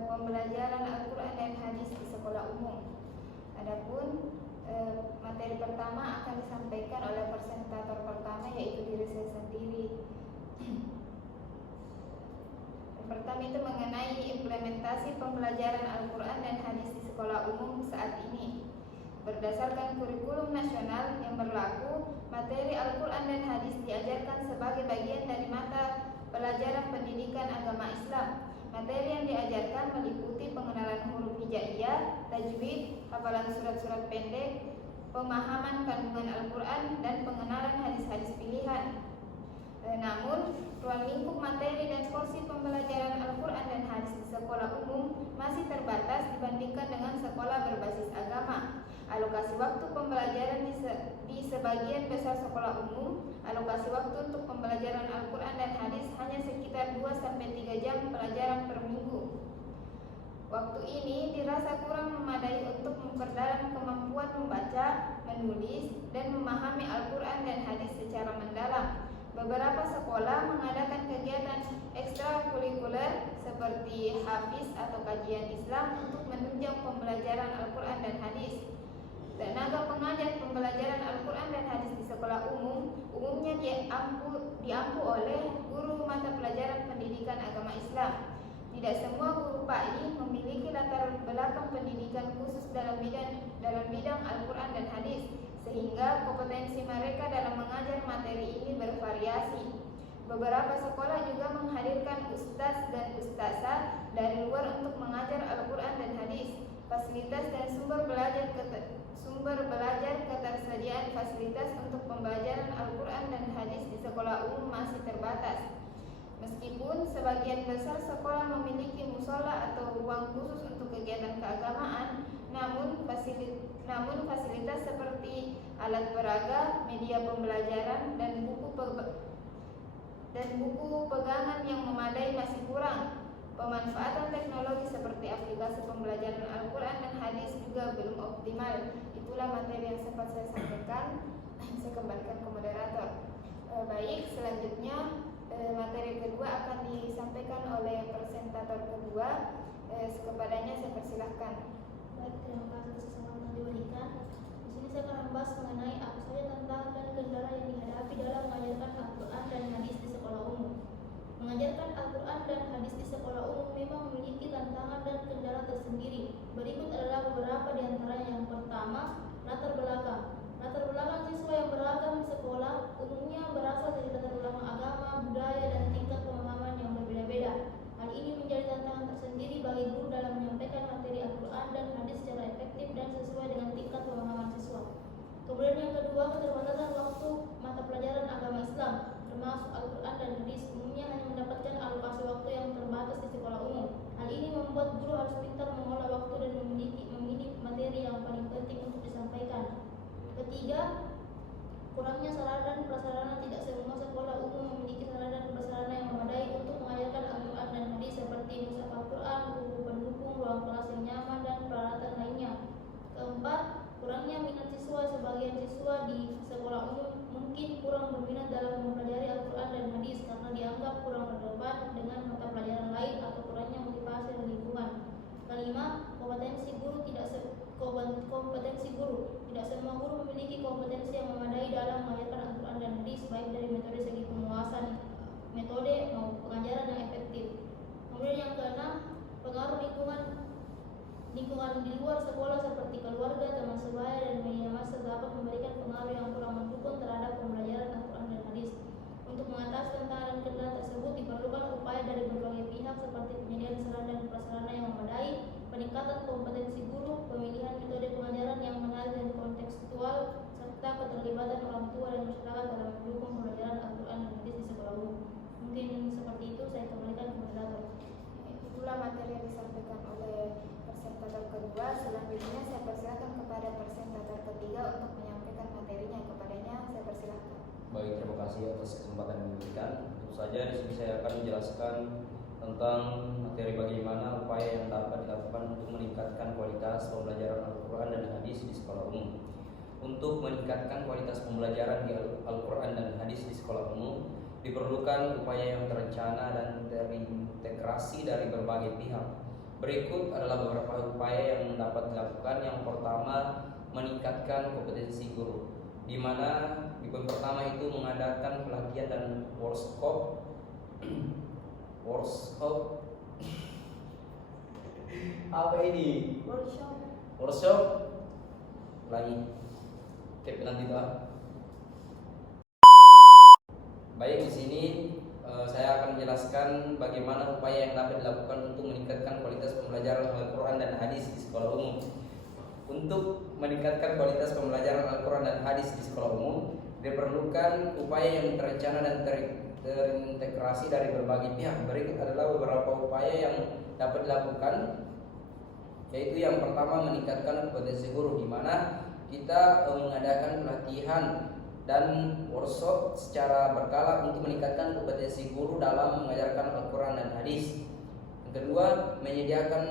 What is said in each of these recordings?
pembelajaran Al-Quran dan hadis di sekolah umum. Adapun materi pertama akan disampaikan oleh presentator pertama, yaitu diri saya sendiri. Yang pertama itu mengenai implementasi pembelajaran Al-Quran dan hadis di sekolah umum saat ini. Berdasarkan kurikulum nasional yang berlaku, materi Al-Quran dan hadis diajarkan sebagai bagian dari mata pelajaran pendidikan agama Islam. Materi yang diajarkan meliputi pengenalan huruf hijaiyah, tajwid, hafalan surat-surat pendek, pemahaman kandungan Al-Quran, dan pengenalan hadis-hadis pilihan. Namun, ruang lingkup materi dan porsi pembelajaran Al-Quran dan hadis di sekolah umum masih terbatas dibandingkan dengan sekolah berbasis agama. Alokasi waktu pembelajaran di sebagian besar sekolah umum, alokasi waktu untuk pembelajaran Al-Quran dan hadis hanya sekitar 2-3 jam pelajaran per minggu. Waktu ini dirasa kurang memadai untuk memperdalam kemampuan membaca, menulis, dan memahami Al-Quran dan hadis secara mendalam. Beberapa sekolah mengadakan kegiatan ekstrakurikuler seperti hafiz atau kajian Islam untuk menunjang pembelajaran Al-Quran dan hadis. Tenaga pengajar pembelajaran Al-Quran dan hadis di sekolah umum umumnya diampu oleh guru mata pelajaran pendidikan agama Islam. Tidak semua guru PAI memiliki latar belakang pendidikan khusus dalam bidang Al-Quran dan hadis, sehingga kompetensi mereka dalam mengajar materi ini bervariasi. Beberapa sekolah juga menghadirkan ustaz dan ustazah dari luar untuk mengajar Al-Quran dan hadis. Fasilitas dan sumber belajar ketersediaan fasilitas untuk pembelajaran Al-Quran dan hadis di sekolah umum masih terbatas. Meskipun sebagian besar sekolah memiliki musola atau ruang khusus untuk kegiatan keagamaan, namun fasilitas seperti alat peraga, media pembelajaran, dan buku pegangan yang memadai masih kurang. Pemanfaatan teknologi seperti aplikasi pembelajaran Al-Quran dan hadis juga belum optimal. Itulah materi yang sempat saya sampaikan. Saya kembalikan ke moderator. Baik, selanjutnya materi kedua akan disampaikan oleh presentator kedua. Kepadanya saya persilahkan. Baik, terima kasih atas kesempatan yang diberikan. Di sini saya akan membahas mengenai apa saja tantangan dan kendala yang dihadapi dalam mengajarkan Al-Quran dan hadis di sekolah umum. Mengajarkan Al-Quran dan hadis di sekolah umum memang memiliki tantangan dan kendala tersendiri. Berikut adalah beberapa di antaranya. Yang pertama, latar belakang. Latar belakang siswa yang beragam di sekolah umumnya berasal dari latar belakang agama, budaya, dan tingkat pemahaman yang berbeda-beda. Hal ini menjadi tantangan tersendiri bagi guru dalam menyampaikan materi Al-Quran dan hadis secara efektif dan sesuai dengan tingkat pemahaman siswa. Kemudian yang kedua, keterbatasan waktu mata pelajaran agama Islam, termasuk Al-Quran dan hadis, umumnya hanya mendapatkan alokasi waktu yang terbatas di sekolah umum. Hal ini membuat guru harus pintar mengolah waktu dan memilih materi yang paling penting untuk disampaikan. Ketiga, kurangnya sarana dan prasarana. Tidak semua sekolah umum memiliki sarana dan prasarana yang memadai untuk mengajarkan Al-Quran dan hadis seperti mushaf Al-Quran, buku pendukung, ruang kelas yang nyaman, dan peralatan lainnya. Keempat, kurangnya minat siswa. Sebagian siswa di sekolah umum mungkin kurang berminat dalam mempelajari Al-Quran dan hadis karena dianggap kurang relevan dengan mata pelajaran lain atau kurangnya motivasi dan lingkungan. Kelima, kompetensi guru. Tidak semua guru memiliki kompetensi yang memadai dalam mengajarkan Al-Quran dan hadis, baik dari metode segi penguasaan metode maupun pengajaran yang efektif. Kemudian yang keenam, pengaruh lingkungan di luar sekolah seperti keluarga, teman sebaya, dan media massa dapat memberikan pengaruh yang kurang mendukung terhadap pembelajaran Al-Quran dan hadis. Untuk mengatasi tantangan dan kendala tersebut diperlukan upaya dari berbagai pihak seperti penyediaan sarana dan prasarana yang memadai, peningkatan kompetensi guru, pemilihan metode pengajaran yang menarik dan kontekstual, serta keterlibatan orang tua dan masyarakat dalam mendukung pembelajaran Al-Quran dan hadis di sekolah umum. Mungkin seperti itu, saya kembalikan ke moderator. Itulah materi yang disampaikan oleh presentator kedua. Selanjutnya saya persilakan kepada presentator ketiga untuk menyampaikan materinya. Kepadanya saya persilakan. Baik, terima kasih atas kesempatan yang diberikan. Tentu saja di sini saya akan menjelaskan tentang materi bagaimana upaya yang dapat dilakukan untuk meningkatkan kualitas pembelajaran Al-Quran dan hadis di sekolah umum. Untuk meningkatkan kualitas pembelajaran di Al-Quran dan hadis di sekolah umum, diperlukan upaya yang terencana dan terintegrasi dari berbagai pihak. Berikut adalah beberapa upaya yang dapat dilakukan. Yang pertama, meningkatkan kompetensi guru, di mana di poin pertama itu mengadakan pelatihan dan workshop apa ini? Workshop lagi. Oke, nanti baik, di sini saya akan menjelaskan bagaimana upaya yang dapat dilakukan untuk meningkatkan kualitas pembelajaran Al-Quran dan Hadis di sekolah umum. Untuk meningkatkan kualitas pembelajaran Al-Quran dan Hadis di sekolah umum, diperlukan upaya yang terencana dan terintegrasi dari berbagai pihak. Berikut adalah beberapa upaya yang dapat dilakukan, yaitu yang pertama, meningkatkan kompetensi guru, di mana kita mengadakan pelatihan dan workshop secara berkala untuk meningkatkan kompetensi guru dalam mengajarkan Al-Quran dan Hadis. Yang kedua, menyediakan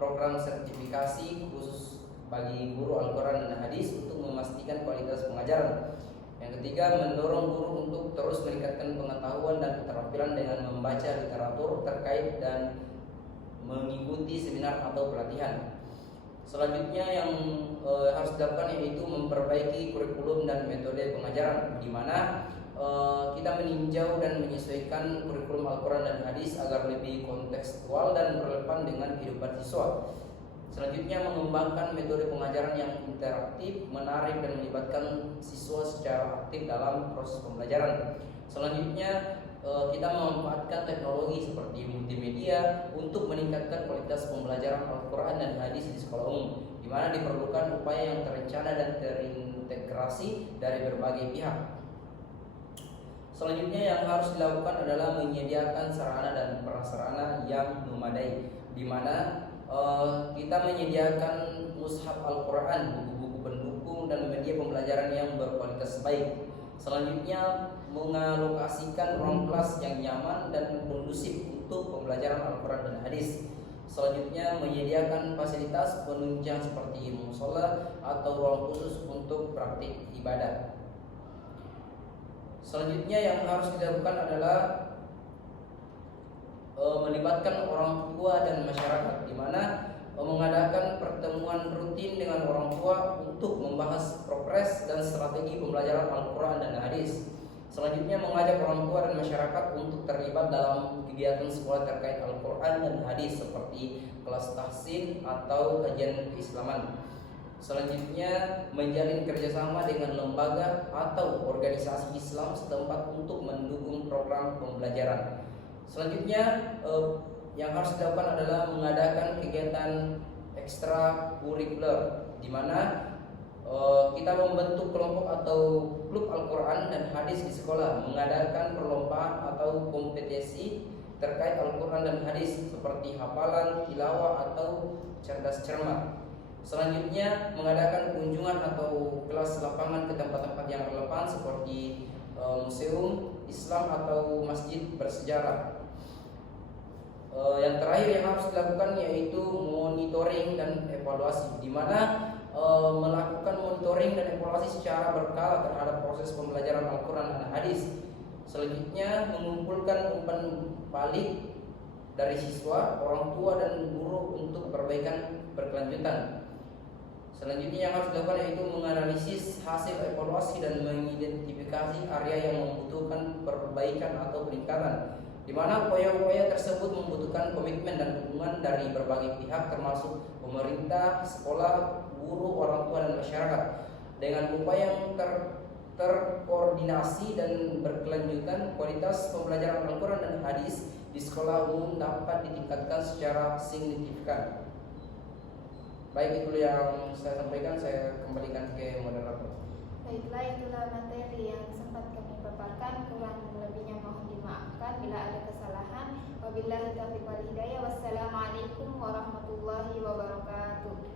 program sertifikasi khusus bagi guru Al-Quran dan Hadis untuk memastikan kualitas pengajaran. Yang ketiga, mendorong guru untuk terus meningkatkan pengetahuan dan keterampilan dengan membaca literatur terkait dan mengikuti seminar atau pelatihan. Selanjutnya yang harus dilakukan yaitu memperbaiki kurikulum dan metode pengajaran, di mana kita meninjau dan menyesuaikan kurikulum Al-Quran dan Hadis agar lebih kontekstual dan relevan dengan kehidupan siswa. Selanjutnya, mengembangkan metode pengajaran yang interaktif, menarik dan melibatkan siswa secara aktif dalam proses pembelajaran. Selanjutnya, kita memanfaatkan teknologi seperti multimedia untuk meningkatkan kualitas pembelajaran Al-Quran dan Hadis di sekolah umum, di mana diperlukan upaya yang terencana dan terintegrasi dari berbagai pihak. Selanjutnya yang harus dilakukan adalah menyediakan sarana dan prasarana yang memadai, di mana kita menyediakan mushaf Al-Quran, buku-buku pendukung dan media pembelajaran yang berkualitas baik. Selanjutnya, mengalokasikan ruang kelas yang nyaman dan kondusif untuk pembelajaran Al-Quran dan Hadis. Selanjutnya, menyediakan fasilitas penunjang seperti musola atau ruang khusus untuk praktik ibadah. Selanjutnya yang harus dilakukan adalah melibatkan orang tua dan masyarakat, di mana mengadakan pertemuan rutin dengan orang tua untuk membahas progres dan strategi pembelajaran Al-Quran dan Hadis. Selanjutnya, mengajak orang tua dan masyarakat untuk terlibat dalam kegiatan sekolah terkait Al-Quran dan Hadis seperti kelas tahsin atau kajian keislaman. Selanjutnya, menjalin kerjasama dengan lembaga atau organisasi Islam setempat untuk mendukung program pembelajaran. Selanjutnya, yang harus dilakukan adalah mengadakan kegiatan ekstrakurikuler, di mana kita membentuk kelompok atau klub Al-Quran dan Hadis di sekolah, mengadakan perlombaan atau kompetisi terkait Al-Quran dan Hadis seperti hafalan, tilawah, atau cerdas cermat. Selanjutnya, mengadakan kunjungan atau kelas lapangan ke tempat-tempat yang relevan seperti museum Islam atau masjid bersejarah. Yang terakhir yang harus dilakukan yaitu monitoring dan evaluasi, di mana melakukan monitoring dan evaluasi secara berkala terhadap proses pembelajaran Al-Quran dan Hadis. Selanjutnya, mengumpulkan umpan balik dari siswa, orang tua, dan guru untuk perbaikan berkelanjutan. Selanjutnya yang harus dilakukan yaitu menganalisis hasil evaluasi dan mengidentifikasi area yang membutuhkan perbaikan atau peningkatan, di mana upaya-upaya tersebut membutuhkan komitmen dan dukungan dari berbagai pihak termasuk pemerintah, sekolah, guru, orang tua, dan masyarakat. Dengan upaya yang terkoordinasi dan berkelanjutan, kualitas pembelajaran Al-Quran dan Hadis di sekolah umum dapat ditingkatkan secara signifikan. Baik, itu yang saya sampaikan. Saya kembalikan ke moderator. Baiklah, itulah materi yang sempat kami paparkan. Kurang lebihnya mohon dimaafkan bila ada kesalahan. Wabillahi taufiq wal hidayah. Wassalamualaikum warahmatullahi wabarakatuh.